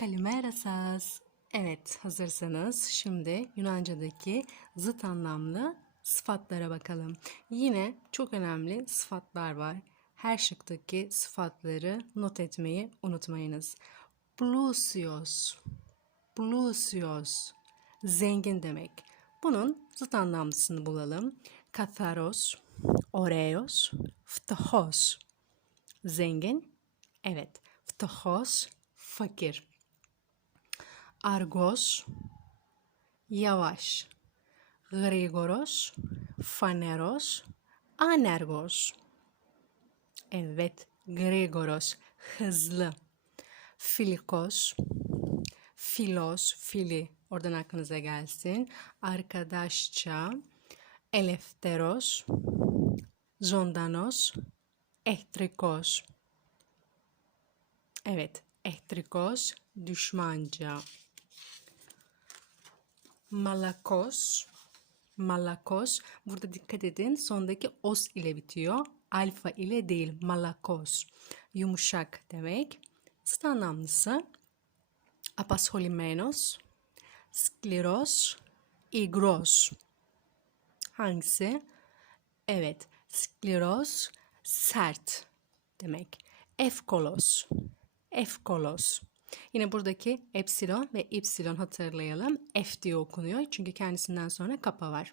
Kalimerasas. Evet, hazırsanız şimdi Yunanca'daki zıt anlamlı sıfatlara bakalım. Yine çok önemli sıfatlar var. Her şıktaki sıfatları not etmeyi unutmayınız. Plusios, plusios, zengin demek. Bunun zıt anlamlısını bulalım. Katharos, oreos, ftohos, zengin, evet, ftohos, fakir Aργός, yavaş. Γρήγορος, φανερός, άνεργος. Evet, γρήγορος, hızlı. Filikos, filos, fili. Oradan aklınıza gelsin. Arkadaşça, elefteros, zondanos, ehtrikos. Evet, ehtrikos, düşmanca. Malakos, malakos. Burada dikkat edin, sondaki os ile bitiyor. Alfa ile değil, malakos. Yumuşak demek. Zıt anlamlısı apasχολημένος, sklеros, υγρός. Hangisi? Evet, skleroz sert demek. Efkolos, efkolos. Yine buradaki epsilon ve ipsilon hatırlayalım. F diye okunuyor çünkü kendisinden sonra kapa var.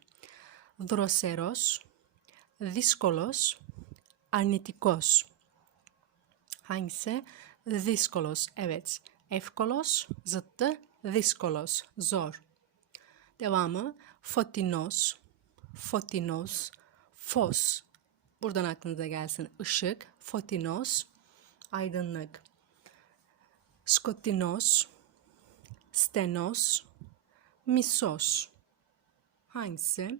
Droseros, diskolos, arnitikos. Hangisi? Diskolos, evet. Efkolos, zıttı. Diskolos, zor. Devamı fotinos, fotinos, fos. Buradan aklınıza gelsin. Işık, fotinos, aydınlık. Skotinos, stenos, misos. Hangisi?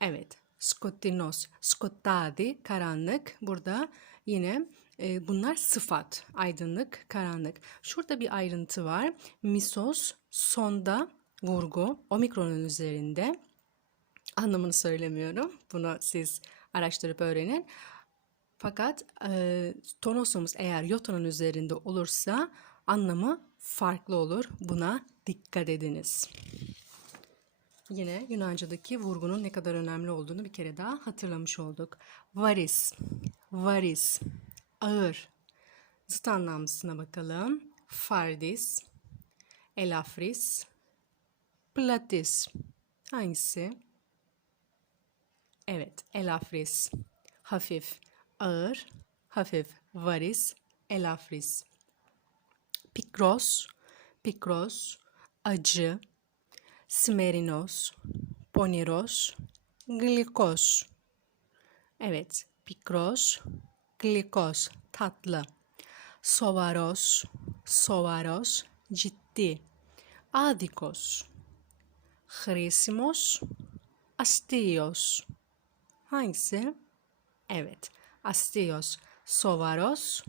Evet. Skotinos, skotadi, karanlık. Burada yine e, bunlar sıfat. Aydınlık, karanlık. Şurada bir ayrıntı var. Misos, sonda vurgu, omikronun üzerinde. Anlamını söylemiyorum. Bunu siz araştırıp öğrenin. Fakat e, tonosumuz eğer yotonun üzerinde olursa anlamı farklı olur. Buna dikkat ediniz. Yine Yunanca'daki vurgunun ne kadar önemli olduğunu bir kere daha hatırlamış olduk. Varis, varis, ağır. Zıt anlamlısına bakalım. Fardis, elafris, platis. Hangisi? Evet, elafris. Hafif, ağır, hafif. Varis, elafris. Pikros, pikros, acı. Smerinos, poniros, glikos. Evet, pikros, glikos, tatlı. Sovaros, sovaros, ciddi. Adikos, χρήσιμος, αστείος. Hangisi? Evet, αστείος, sovaros,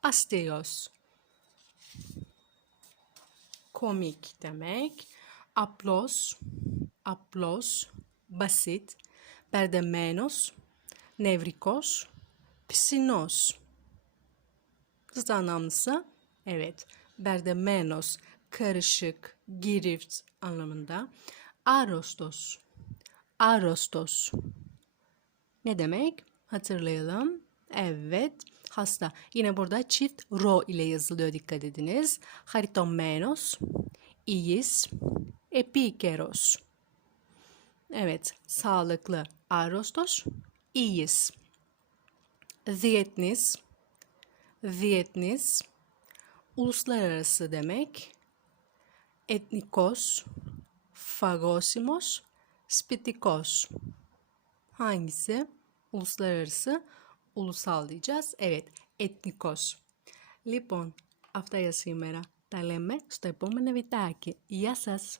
αστείος. Komik demek. Aplos, aplos, basit. Perdemenos, nevrikos, psinos. Zıt anlamlısı evet. Berdemenos karışık, girift anlamında. Arostos. Arostos. Ne demek? Hatırlayalım. Evet. Hasta. Yine burada çift ro ile yazılıyor dikkat ediniz. Haritomenos. İyiyiz. Epikeros. Evet. Sağlıklı. Arostos. İyiyiz. Diyetnis. Diyetnis. Uluslararası demek. Etnikos. Fagosimos. Spitikos. Hangisi? Uluslararası. Ulusal diyeceğiz. Evet. Etnikos. Λοιπόν, αυτά για σήμερα. Τα λέμε στο επόμενο βιτάκι. Γεια σας!